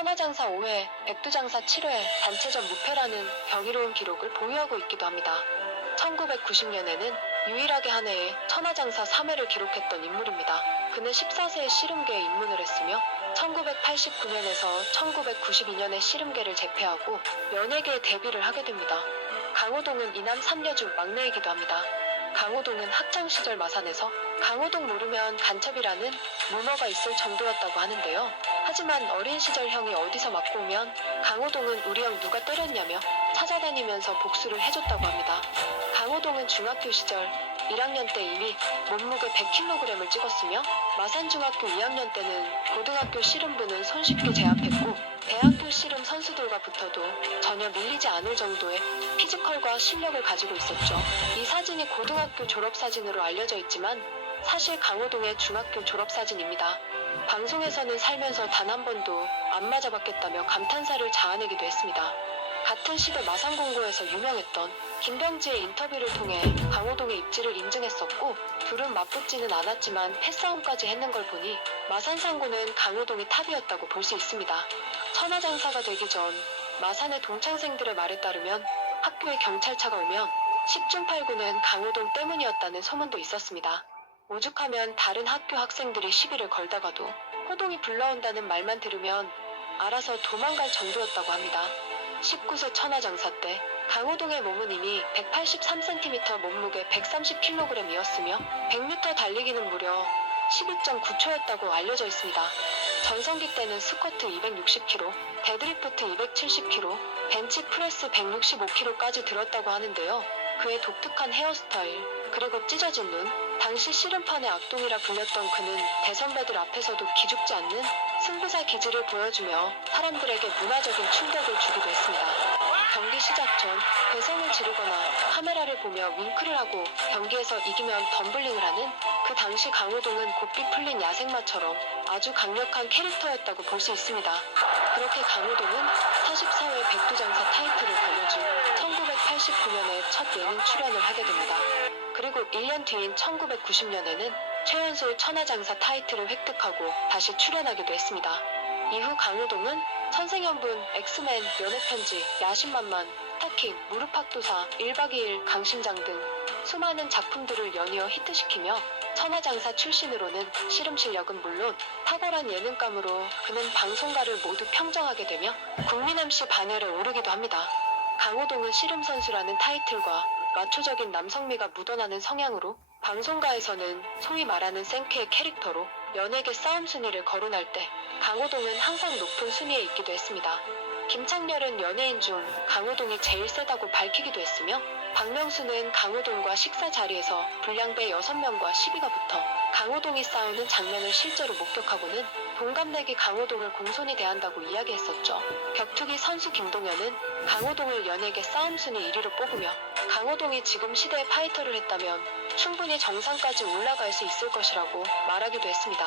천하장사 5회, 백두장사 7회, 단체전 무패라는 경이로운 기록을 보유하고 있기도 합니다. 1990년에는 유일하게 한 해에 천하장사 3회를 기록했던 인물입니다. 그는 14세에 씨름계에 입문을 했으며 1989년에서 1992년에 씨름계를 제패하고 연예계에 데뷔를 하게 됩니다. 강호동은 이남 3녀 중 막내이기도 합니다. 강호동은 학창시절 마산에서 강호동 모르면 간첩이라는 루머가 있을 정도였다고 하는데요. 하지만 어린 시절 형이 어디서 맞고 오면 강호동은 우리 형 누가 때렸냐며 찾아다니면서 복수를 해줬다고 합니다. 강호동은 중학교 시절 1학년 때 이미 몸무게 100kg을 찍었으며 마산중학교 2학년 때는 고등학교 씨름부는 손쉽게 제압했고 대학교 씨름 선수들과 붙어도 전혀 밀리지 않을 정도의 피지컬과 실력을 가지고 있었죠. 이 사진이 고등학교 졸업사진으로 알려져 있지만 사실 강호동의 중학교 졸업사진입니다. 방송에서는 살면서 단 한 번도 안 맞아봤겠다며 감탄사를 자아내기도 했습니다. 같은 시대 마산공고에서 유명했던 김병지의 인터뷰를 통해 강호동의 입지를 인증했었고 둘은 맞붙지는 않았지만 패싸움까지 했는 걸 보니 마산상고는 강호동이 탑이었다고 볼 수 있습니다. 천하장사가 되기 전 마산의 동창생들의 말에 따르면 학교에 경찰차가 오면 10중 8구는 강호동 때문이었다는 소문도 있었습니다. 오죽하면 다른 학교 학생들이 시비를 걸다가도 호동이 불러온다는 말만 들으면 알아서 도망갈 정도였다고 합니다. 19세 천하장사 때 강호동의 몸은 이미 183cm 몸무게 130kg이었으며 100m 달리기는 무려 12.9초였다고 알려져 있습니다. 전성기 때는 스쿼트 260kg, 데드리프트 270kg, 벤치프레스 165kg까지 들었다고 하는데요. 그의 독특한 헤어스타일, 그리고 찢어진 눈, 당시 씨름판의 악동이라 불렸던 그는 대선배들 앞에서도 기죽지 않는 승부사 기질을 보여주며 사람들에게 문화적인 충격을 주기도 했습니다. 경기 시작 전 괴성을 지르거나 카메라를 보며 윙크를 하고 경기에서 이기면 덤블링을 하는 그 당시 강호동은 곱비 풀린 야생마처럼 아주 강력한 캐릭터였다고 볼 수 있습니다. 그렇게 강호동은 44회 백두장사 타이틀을 거머쥐 1989년에 첫 예능 출연을 하게 됩니다. 그리고 1년 뒤인 1990년에는 최연소 천하장사 타이틀을 획득하고 다시 출연하기도 했습니다. 이후 강호동은 천생연분, 엑스맨, 연애편지, 야심만만, 스타킹, 무릎팍도사, 1박 2일, 강심장 등 수많은 작품들을 연이어 히트시키며 천하장사 출신으로는 씨름 실력은 물론 탁월한 예능감으로 그는 방송가를 모두 평정하게 되며 국민MC 반열에 오르기도 합니다. 강호동은 씨름 선수라는 타이틀과 마초적인 남성미가 묻어나는 성향으로 방송가에서는 소위 말하는 생캐의 캐릭터로 연예계 싸움 순위를 거론할 때 강호동은 항상 높은 순위에 있기도 했습니다. 김창렬은 연예인 중 강호동이 제일 세다고 밝히기도 했으며 박명수는 강호동과 식사 자리에서 불량배 6명과 시비가 붙어 강호동이 싸우는 장면을 실제로 목격하고는 동갑내기 강호동을 공손히 대한다고 이야기했었죠. 격투기 선수 김동현은 강호동을 연예계 싸움 순위 1위로 뽑으며 강호동이 지금 시대의 파이터를 했다면 충분히 정상까지 올라갈 수 있을 것이라고 말하기도 했습니다.